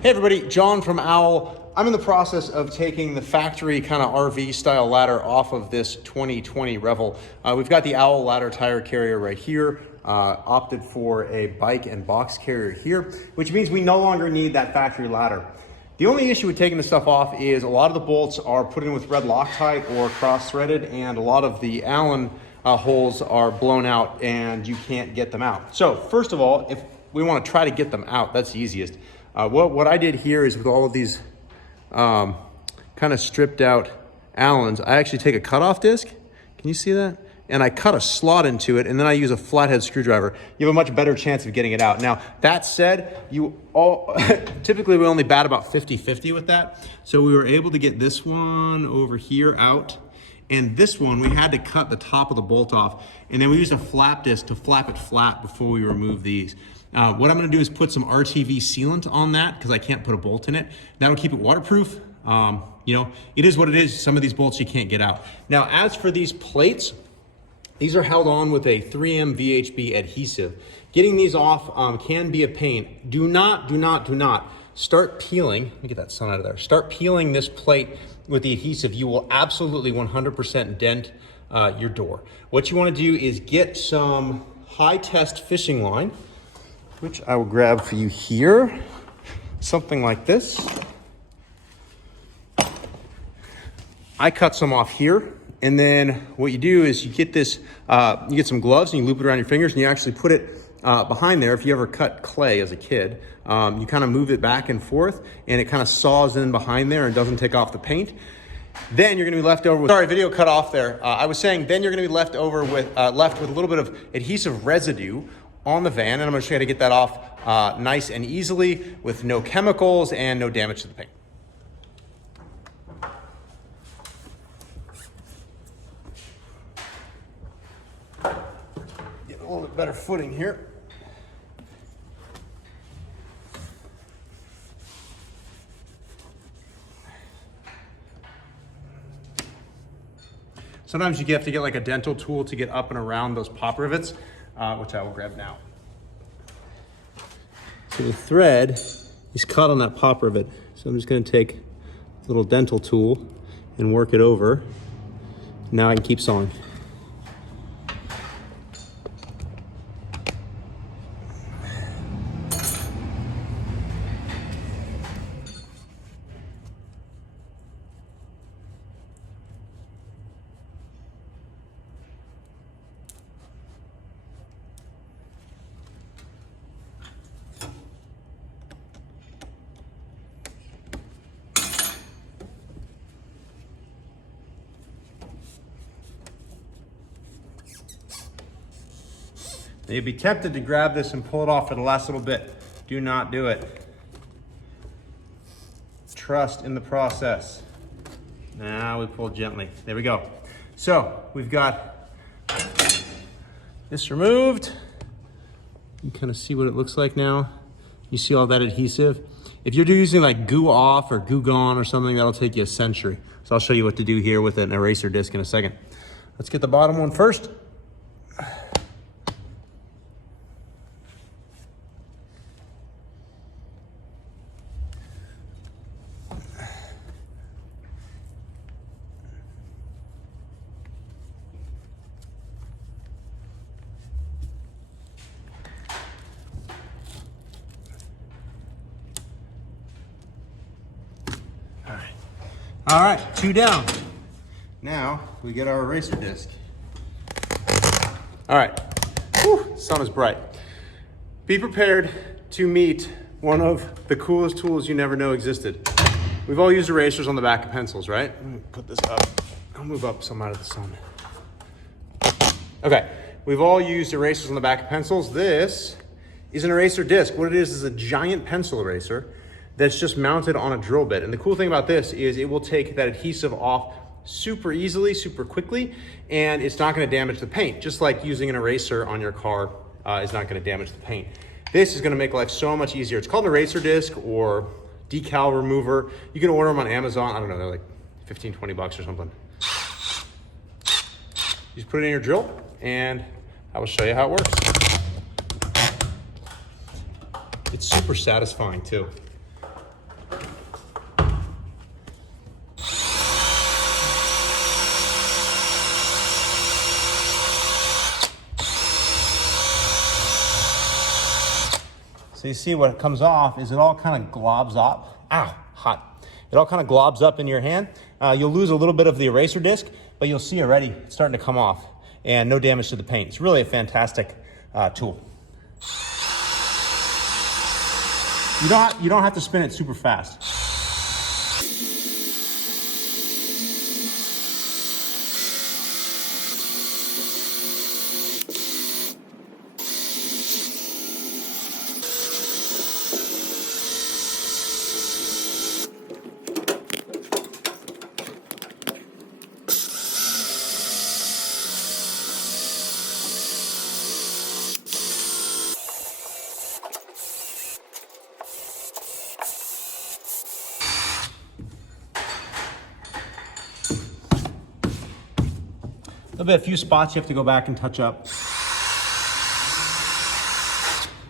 Hey everybody, John from Owl. I'm in the process of taking the factory kind of RV style ladder off of this 2020 Revel. We've got the Owl ladder tire carrier right here, opted for a bike and box carrier here, which means we no longer need that factory ladder. The only issue with taking this stuff off is a lot of the bolts are put in with red Loctite or cross-threaded, and a lot of the Allen holes are blown out and you can't get them out. So first of all, if we want to try to get them out, that's the easiest. What I did here is with all of these kind of stripped out Allens, I actually take a cutoff disc. Can you see that? And I cut a slot into it, and then I use a flathead screwdriver. You have a much better chance of getting it out. Now, that said, typically we only bat about 50-50 with that. So we were able to get this one over here out, and this one, we had to cut the top of the bolt off, and then we used a flap disc to flap it flat before we remove these. What I'm gonna do is put some RTV sealant on that because I can't put a bolt in it. That'll keep it waterproof. You know, it is what it is. Some of these bolts you can't get out. Now, as for these plates, these are held on with a 3M VHB adhesive. Getting these off can be a pain. Do not start peeling. Let me get that sun out of there. Start peeling this plate with the adhesive. You will absolutely 100% dent your door. What you wanna do is get some high test fishing line, which I will grab for you here. Something like this. I cut some off here. And then what you do is you get this, you get some gloves and you loop it around your fingers and you actually put it behind there. If you ever cut clay as a kid, you kind of move it back and forth and it kind of saws in behind there and doesn't take off the paint. Then you're gonna be left over with, sorry, video cut off there. I was saying, then you're gonna be left over with, left with a little bit of adhesive residue on the van, and I'm gonna show you how to get that off nice and easily with no chemicals and no damage to the paint. Get a little bit better footing here. Sometimes you have to get like a dental tool to get up and around those pop rivets, which I will grab now. So the thread is cut on that pop rivet. So I'm just gonna take a little dental tool and work it over. Now I can keep sawing. Now you'd be tempted to grab this and pull it off for the last little bit. Do not do it. Trust in the process. Now we pull gently. There we go. So we've got this removed. You can kind of see what it looks like now. You see all that adhesive. If you're using like Goo Off or Goo Gone or something, that'll take you a century. So I'll show you what to do here with an eraser disc in a second. Let's get the bottom one first. All right, 2 down. Now we get our eraser disc. All right, whew, sun is bright. Be prepared to meet one of the coolest tools you never know existed. We've all used erasers on the back of pencils, right? Let me put this up. I'll move up some out of the sun. Okay, we've all used erasers on the back of pencils. This is an eraser disc. What it is a giant pencil eraser that's just mounted on a drill bit. And the cool thing about this is it will take that adhesive off super easily, super quickly, and it's not gonna damage the paint, just like using an eraser on your car is not gonna damage the paint. This is gonna make life so much easier. It's called an eraser disc or decal remover. You can order them on Amazon. I don't know, they're like 15, 20 bucks or something. You just put it in your drill and I will show you how it works. It's super satisfying too. So you see what comes off is it all kind of globs up. Ow, hot. It all kind of globs up in your hand. You'll lose a little bit of the eraser disc, but you'll see already it's starting to come off and no damage to the paint. It's really a fantastic tool. You don't have to spin it super fast. There'll be a few spots you have to go back and touch up.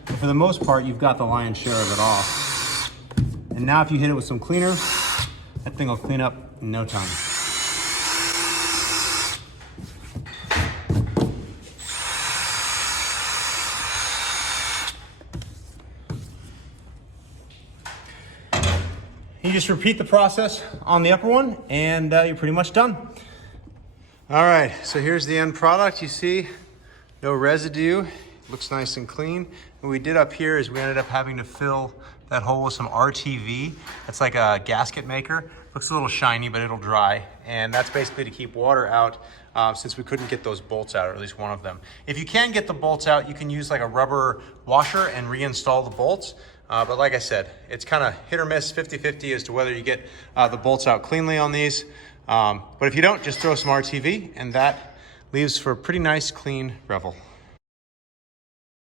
But for the most part, you've got the lion's share of it off. And now if you hit it with some cleaner, that thing will clean up in no time. You just repeat the process on the upper one and you're pretty much done. All right, so here's the end product. You see, no residue, looks nice and clean. What we did up here is we ended up having to fill that hole with some RTV. That's like a gasket maker. Looks a little shiny, but it'll dry. And that's basically to keep water out since we couldn't get those bolts out, or at least one of them. If you can get the bolts out, you can use like a rubber washer and reinstall the bolts. But like I said, it's kind of hit or miss, 50-50 as to whether you get the bolts out cleanly on these. But if you don't, just throw some RTV and that leaves for a pretty nice, clean Revel.